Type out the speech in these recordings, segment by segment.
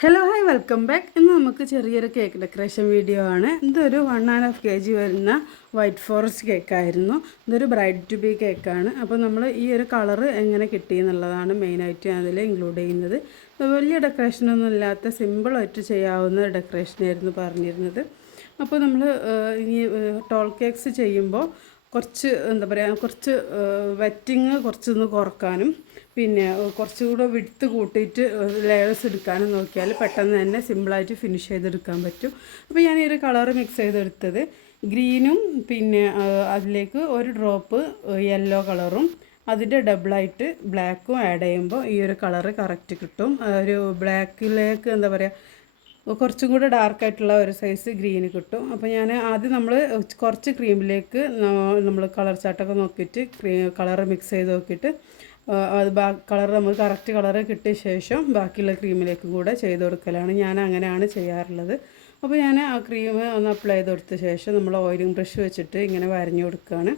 Hello hi welcome back ഇന്ന് നമുക്ക് ചെറിയൊരു കേക്ക് ഡെക്കറേഷൻ വീഡിയോ ആണ്. ഇതൊരു one and half K G വരുന്ന വൈറ്റ് ഫോറസ്റ്റ് കേക്കായിരുന്നു ഇതൊരു ബ്രൈഡ് ടു ബി കേക്കാണ് അപ്പോൾ നമ്മൾ ഈ ഒരു കളറ് എങ്ങനെ കിട്ടി എന്നുള്ളതാണ് മെയിനായിട്ട് അതിൽ ഇൻക്ലൂഡ് ചെയ്യുന്നത്. വലിയ ഡെക്കറേഷനൊന്നും ഇല്ലാത്ത സിമ്പിളായിട്ട് ചെയ്യാവുന്ന ഡെക്കറേഷനായിരുന്നു പറഞ്ഞിരുന്നത്. അപ്പോൾ നമ്മൾ ഈ ടോൾ കേക്ക്സ് ചെയ്യുമ്പോൾ കുറച്ച് എന്താ പറയുക കുറച്ച് വെറ്റിങ് കുറച്ചൊന്ന് കുറക്കാനും പിന്നെ കുറച്ചുകൂടെ വിടുത്ത് കൂട്ടിയിട്ട് ലെയേഴ്സ് എടുക്കാനും നോക്കിയാൽ പെട്ടെന്ന് തന്നെ സിമ്പിളായിട്ട് ഫിനിഷ് ചെയ്തെടുക്കാൻ പറ്റും. അപ്പോൾ ഞാൻ ഈ ഒരു കളർ മിക്സ് ചെയ്തെടുത്തത് ഗ്രീനും പിന്നെ അതിലേക്ക് ഒരു ഡ്രോപ്പ് യെല്ലോ കളറും അതിന്റെ ഡബിളായിട്ട് ബ്ലാക്കും ആഡ് ചെയ്യുമ്പോൾ ഈ ഒരു കളറ് കറക്റ്റ് കിട്ടും. ഒരു ബ്ലാക്കിലേക്ക് എന്താ പറയുക കുറച്ചും കൂടെ ഡാർക്കായിട്ടുള്ള ഒരു സൈസ് ഗ്രീന് കിട്ടും. അപ്പോൾ ഞാൻ ആദ്യം നമ്മൾ കുറച്ച് ക്രീമിലേക്ക് നമ്മൾ കളർ ചാട്ടൊക്കെ നോക്കിയിട്ട് ക്രീ കളർ മിക്സ് ചെയ്ത് നോക്കിയിട്ട് അത് ബാ കളർ നമ്മൾ കറക്റ്റ് കളർ കിട്ടിയ ശേഷം ബാക്കിയുള്ള ക്രീമിലേക്ക് കൂടെ ചെയ്ത് കൊടുക്കലാണ്. ഞാൻ അങ്ങനെയാണ് ചെയ്യാറുള്ളത്. അപ്പോൾ ഞാൻ ആ ക്രീം ഒന്ന് അപ്ലൈ ചെയ്ത് കൊടുത്ത ശേഷം നമ്മൾ ഓയിലിംഗ് ബ്രഷ് വെച്ചിട്ട് ഇങ്ങനെ വരഞ്ഞു കൊടുക്കുകയാണ്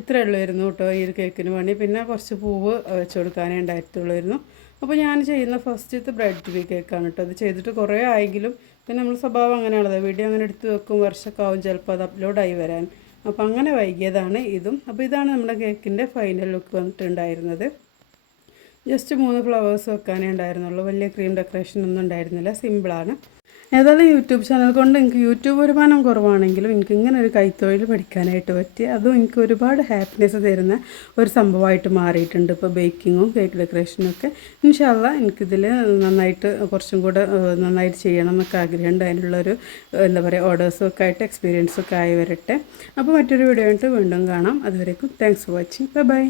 ഇത്രയേ ഉള്ളായിരുന്നു കേട്ടോ ഈ ഒരു കേക്കിന് വേണ്ടി. പിന്നെ കുറച്ച് പൂവ് വെച്ച് കൊടുക്കാനേ ഉണ്ടായിട്ടുള്ളായിരുന്നു. അപ്പോൾ ഞാൻ ചെയ്യുന്ന ഫസ്റ്റത്തെ ബ്രെഡ് ബി കേക്കാണ് കേട്ടോ. അത് ചെയ്തിട്ട് കുറേ ആയെങ്കിലും പിന്നെ നമ്മൾ സ്വഭാവം അങ്ങനെയാണത് വീഡിയോ അങ്ങനെ എടുത്ത് വെക്കും വർഷമൊക്കെ ആവും ചിലപ്പോൾ അത് അപ്ലോഡായി വരാൻ. അപ്പോൾ അങ്ങനെ വൈകിയതാണ് ഇതും. അപ്പോൾ ഇതാണ് നമ്മുടെ കേക്കിന്റെ ഫൈനൽ ലുക്ക് വന്നിട്ടുണ്ടായിരുന്നത്. ജസ്റ്റ് മൂന്ന് ഫ്ലവേഴ്സ് വെക്കാനേ ഉണ്ടായിരുന്നുള്ളൂ. വലിയ ക്രീം ഡെക്കറേഷൻ ഒന്നും ഉണ്ടായിരുന്നില്ല. സിമ്പിളാണ് ഏതായാലും യൂട്യൂബ് ചാനൽ കൊണ്ട് എനിക്ക് യൂട്യൂബ് വരുമാനം കുറവാണെങ്കിലും എനിക്ക് ഇങ്ങനെ ഒരു കൈത്തൊഴിൽ പഠിക്കാനായിട്ട് പറ്റി അതും എനിക്ക് ഒരുപാട് ഹാപ്പിനെസ് തരുന്ന ഒരു സംഭവമായിട്ട് മാറിയിട്ടുണ്ട്. ഇപ്പോൾ ബേക്കിങ്ങും കേക്ക് ഡെക്കറേഷനും ഒക്കെ. ഇൻഷാല്ല എനിക്കിതിൽ നന്നായിട്ട് കുറച്ചും കൂടെ നന്നായിട്ട് ചെയ്യണം എന്നൊക്കെ ആഗ്രഹമുണ്ട്. അതിനുള്ളൊരു എന്താ പറയുക ഓർഡേഴ്സും ഒക്കെ ആയിട്ട് എക്സ്പീരിയൻസൊക്കെ ആയി വരട്ടെ. അപ്പോൾ മറ്റൊരു വീഡിയോ ആയിട്ട് വീണ്ടും കാണാം. അതുവരേക്കും thanks for watching bye bye